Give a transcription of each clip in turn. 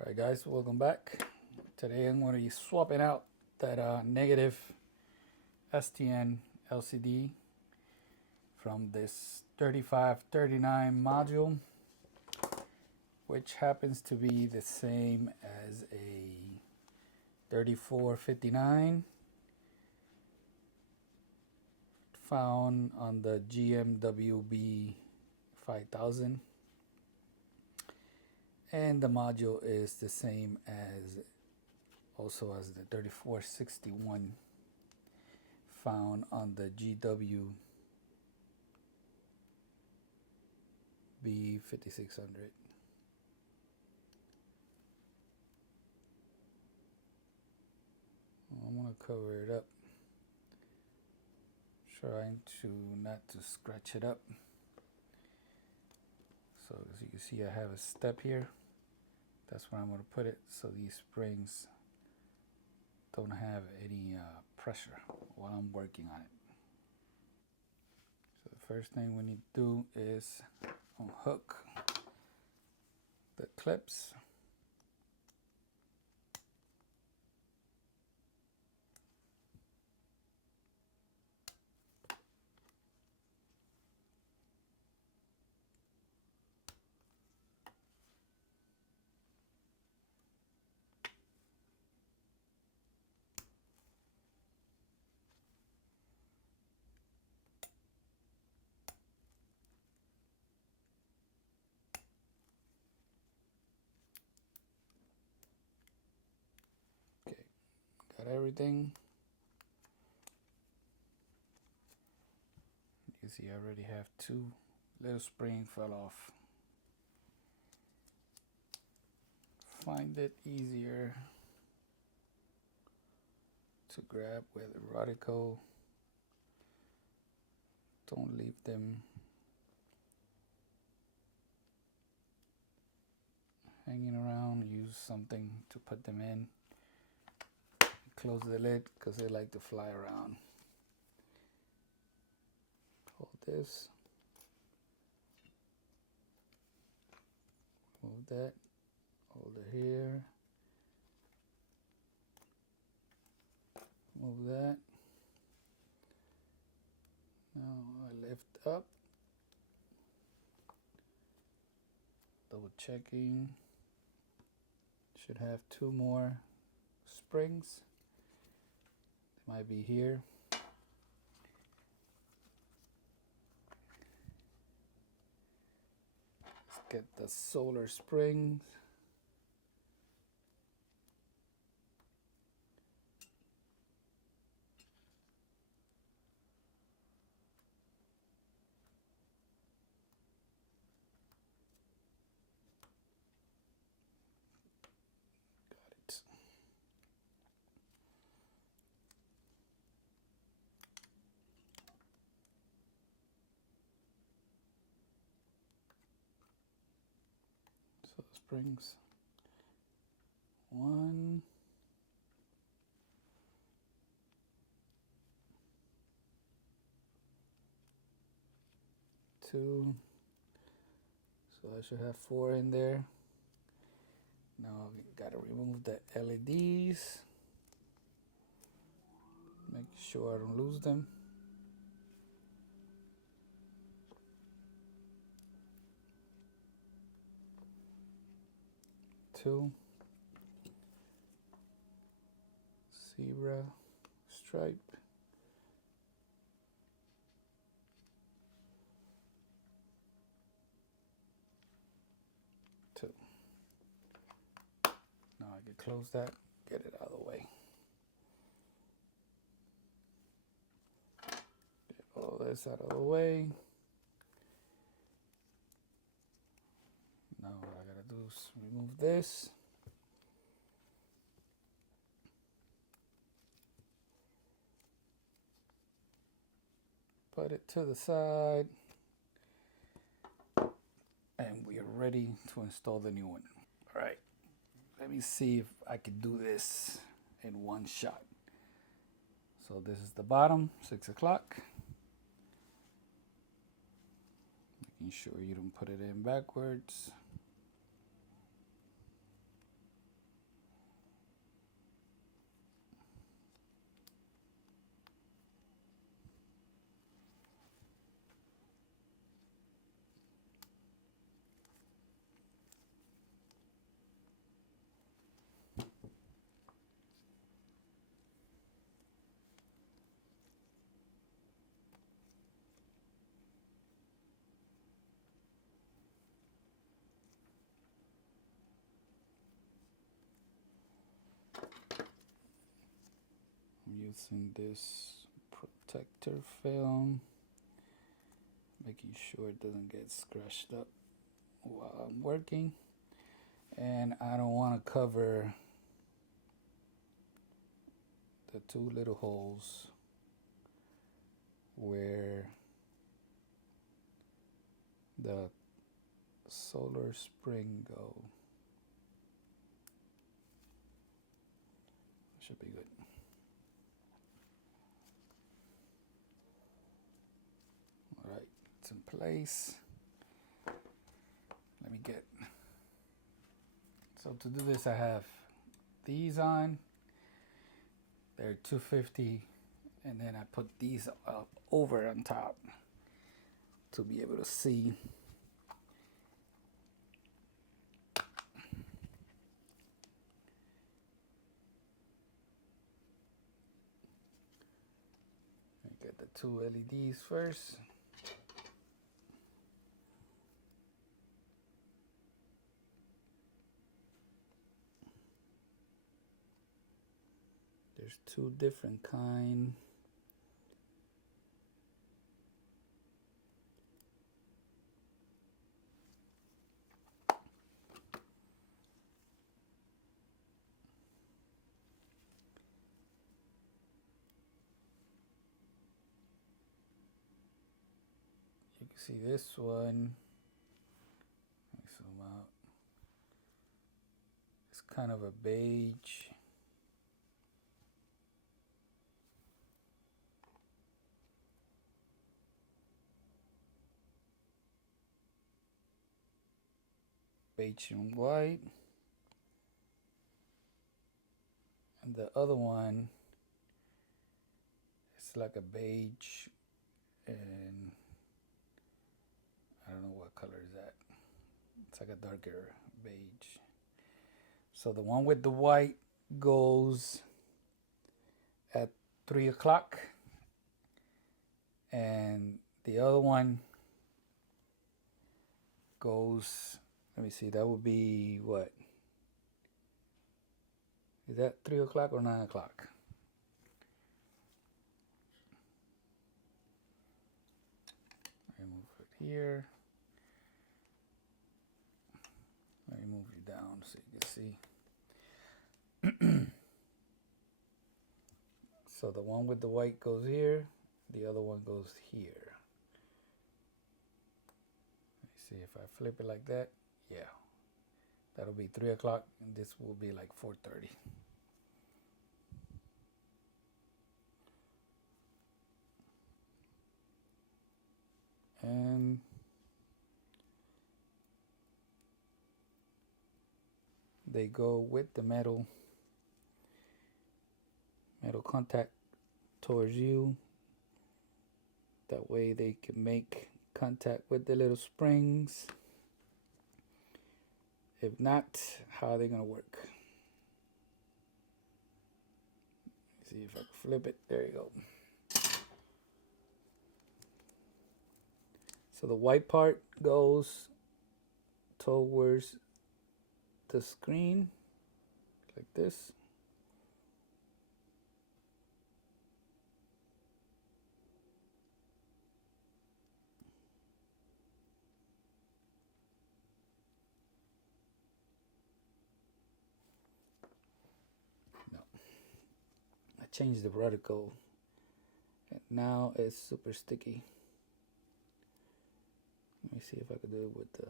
Alright guys, welcome back. Today I'm going to be swapping out that negative STN LCD from this 3539 module, which happens to be the same as a 3459 found on the GMW-B5000, and the module is the same as also as the 3461 found on the GMW-B5600. I'm gonna cover it up, trying to not to scratch it up. So as you can see, I have a step here. That's where I'm going to put it, so these springs don't have any pressure while I'm working on it. So the first thing we need to do is unhook the clips. Okay, got everything. You see I already have two. Little spring fell off. Find it easier to grab with a radical. Don't leave them hanging around. Use something to put them in. Close the lid because they like to fly around. Hold this. Move that. Hold it here. Move that. Now I lift up. Double checking. Should have two more springs. They might be here. Let's get the solar springs. So the springs. 1, 2. So I should have 4 in there. Now we gotta remove the LEDs. Make sure I don't lose them. Two. Zebra stripe. 2. Now I can close that, get it out of the way. Get all this out of the way. Now what I gotta do is remove this. Put it to the side. And we are ready to install the new one. All right, let me see if I can do this in one shot. So this is the bottom, 6 o'clock. Making sure you don't put it in backwards. Using this protector film, making sure it doesn't get scratched up while I'm working. And I don't want to cover the two little holes where the solar spring go. Should be good. All right, it's in place. Let me get. So to do this, I have these on. They're 250, and then I put these up over on top to be able to see. Get the two LEDs first. There's two different kind. You can see this one. Let me zoom out. It's kind of a beige. Beige and white. And the other one, it's like a beige and I don't know what color is that. It's like a darker beige. So the one with the white goes at 3 o'clock, and the other one goes, let me see, that would be what? Is that 3 o'clock or 9 o'clock? Remove it here. Let me move you down so you can see. So the one with the white goes here, the other one goes here. Let me see if I flip it like that. Yeah, that'll be 3 o'clock, and this will be like 4:30. And they go with the metal contact towards you. That way they can make contact with the little springs. If not, how are they gonna work? See if I can flip it. There you go. So the white part goes towards the screen like this. No. I changed the vertical and now it's super sticky. Let me see if I could do it with this.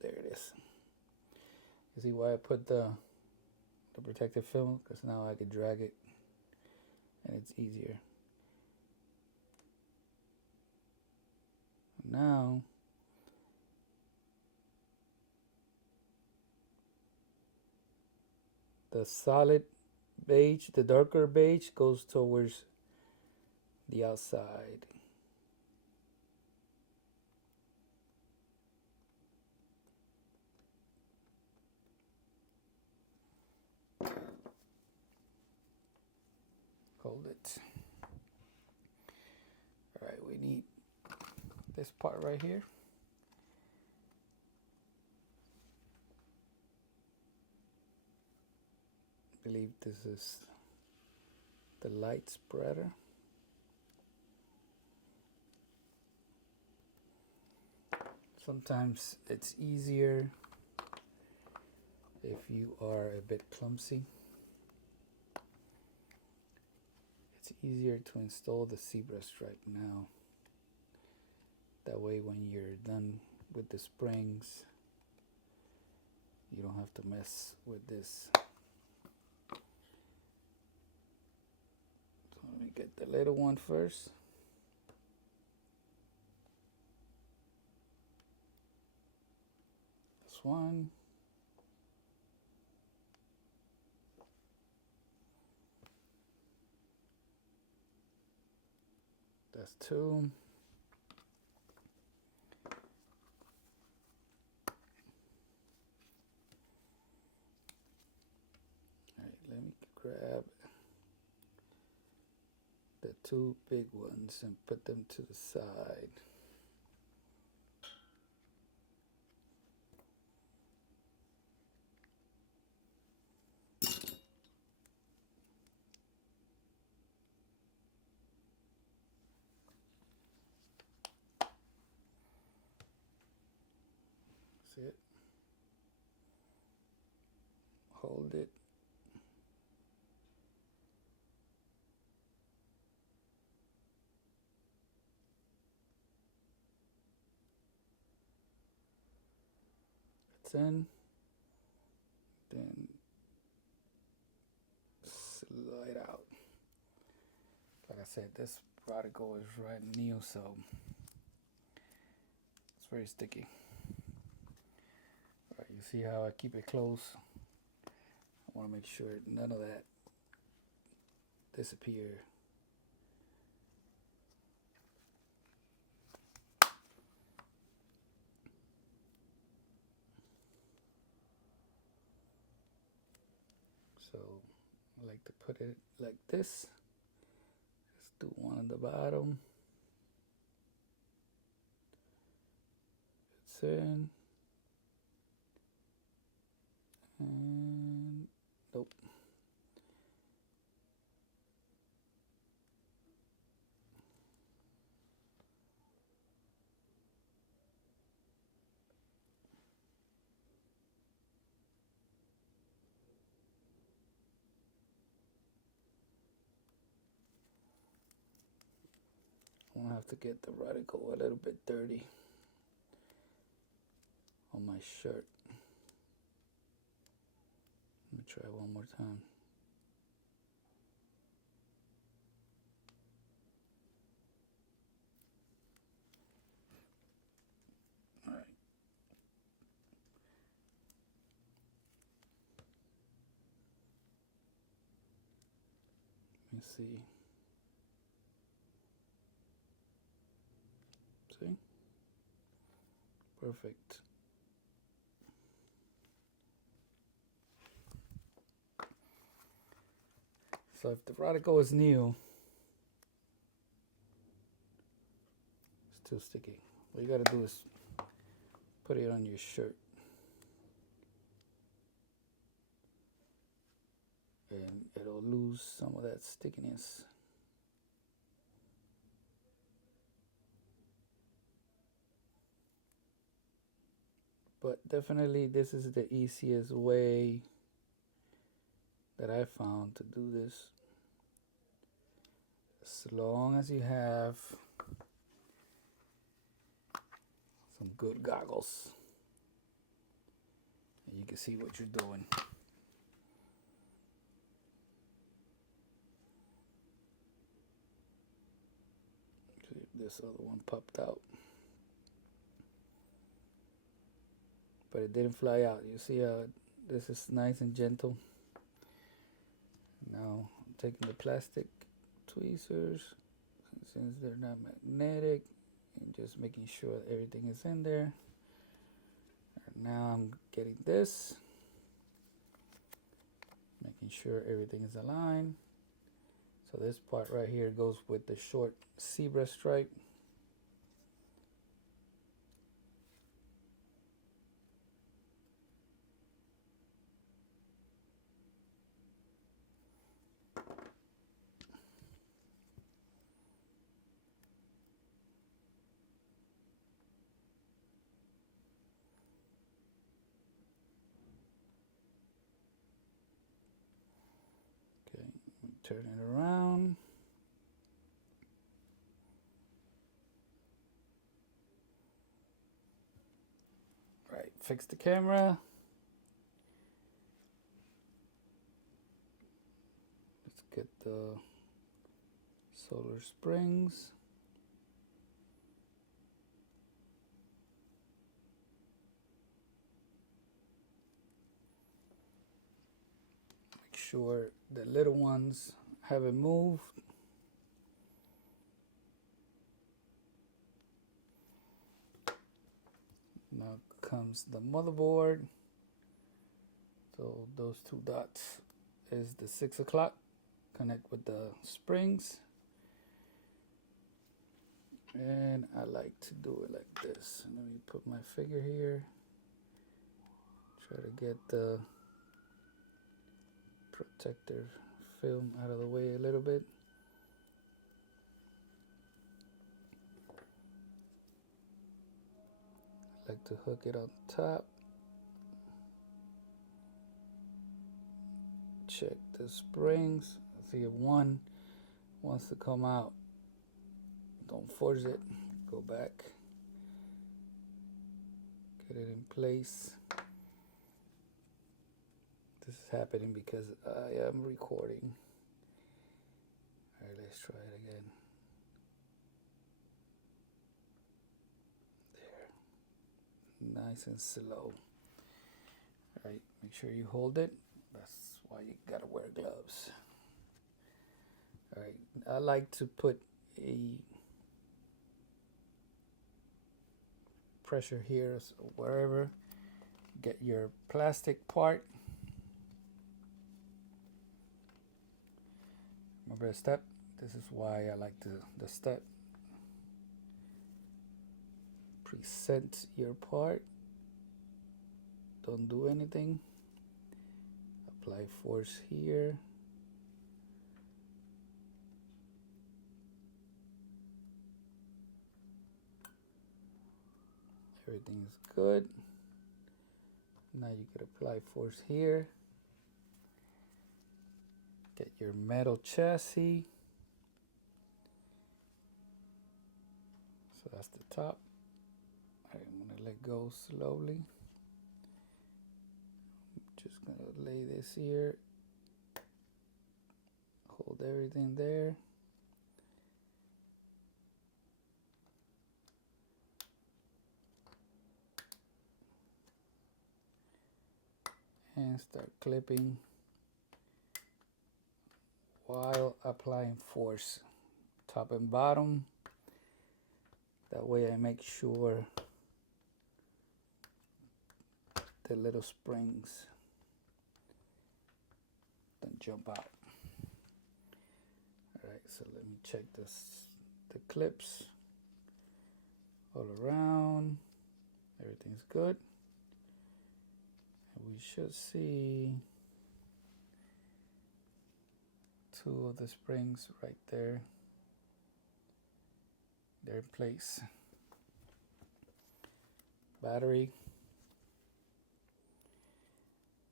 There it is. You see why I put the protective film? Because now I can drag it and it's easier. Now the solid beige, the darker beige, goes towards the outside. Hold it. All right, we need this part right here. believe this is the light spreader. Sometimes it's easier if you are a bit clumsy. It's easier to install the zebra stripe now. That way when you're done with the springs, you don't have to mess with this. So let me get the little one first. This one. That's two. Alright, let me grab the two big ones and put them to the side. That's it. Hold it. It's in. Then slide out. Like I said, this prodigal is right new, so it's very sticky. All right, you see how I keep it close? I want to make sure none of that disappear. So I like to put it like this. Let's do one on the bottom. It's in. And nope. I'm gonna have to get the radical a little bit dirty on my shirt. Let me try one more time. All right. Let me see. See? Perfect. So if the radical is new, it's too sticky. What you gotta do is put it on your shirt. And it'll lose some of that stickiness. But definitely this is the easiest way that I found to do this. As long as you have some good goggles and you can see what you're doing. See if this other one popped out. But it didn't fly out. You see how this is nice and gentle. Now I'm taking the plastic tweezers, since they're not magnetic, and just making sure everything is in there. And now I'm getting this, making sure everything is aligned. So this part right here goes with the short zebra stripe. turn it around. Right, fix the camera. Let's get the solar springs. Make sure the little ones haven't moved. Now comes the motherboard. So those two dots is the 6 o'clock. Connect with the springs. And I like to do it like this. Let me put my finger here. Try to get the protector film out of the way a little bit. I like to hook it on top. Check the springs. See if one wants to come out. Don't force it. Go back. Get it in place. This is happening because I am recording. Alright, let's try it again. There. Nice and slow. Alright, make sure you hold it. That's why you gotta wear gloves. Alright, I like to put a pressure here, so wherever. Get your plastic part. Remember the step? This is why I like the step. Present your part. Don't do anything. Apply force here. Everything is good. Now you can apply force here. Get your metal chassis. So that's the top. All right, I'm gonna let go slowly. Just gonna lay this here. Hold everything there. And start clipping while applying force, top and bottom. That way I make sure the little springs don't jump out. Alright, so let me check the clips all around. Everything's good. And we should see 2 of the springs right there. They're in place. Battery.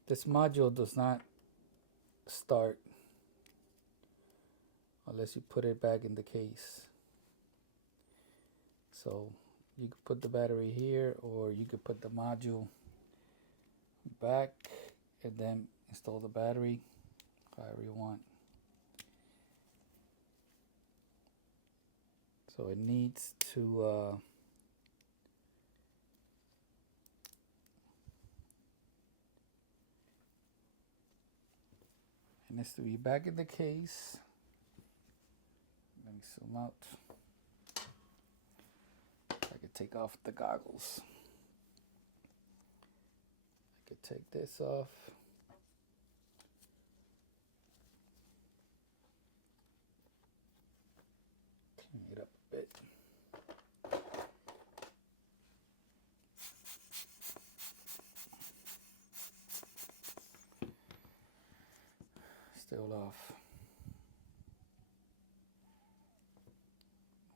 This module does not start unless you put it back in the case. So you could put the battery here, or you could put the module back and then install the battery, however you want. So it needs to it needs to be back in the case. Let me zoom out. I could take off the goggles. I could take this off. Clean it up a bit. Still off.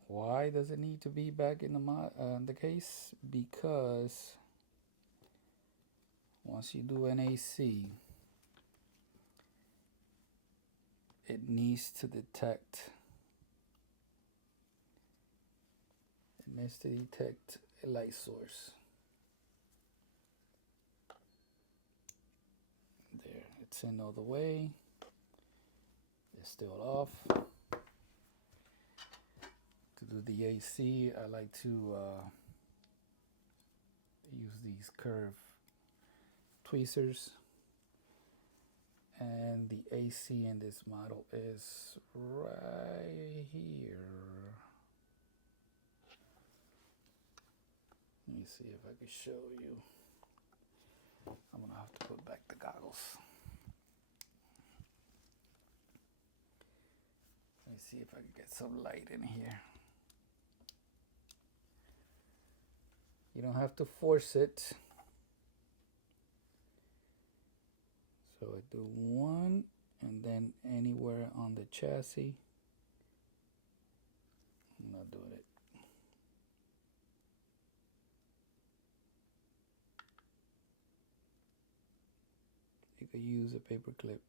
Why does it need to be back in the case? Because once you do an AC, it needs to detect a light source. There, it's in all the way. It's still off. To do the AC, I like to use these curve tweezers. And the AC in this model is right here. Let me see if I can show you. I'm gonna have to put back the goggles. Let me see if I can get some light in here. You don't have to force it. So I do one, and then anywhere on the chassis. I'm not doing it. You could use a paper clip.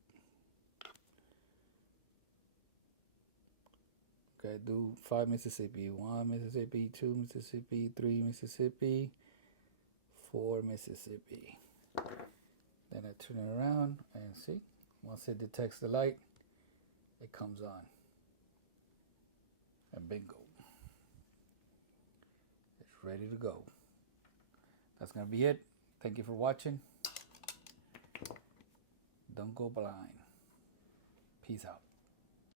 Okay, do 5 Mississippi, 1 Mississippi, 2 Mississippi, 3 Mississippi, 4 Mississippi. Then I turn it around and see, once it detects the light, it comes on. And bingo. It's ready to go. That's gonna be it. Thank you for watching. Don't go blind. Peace out.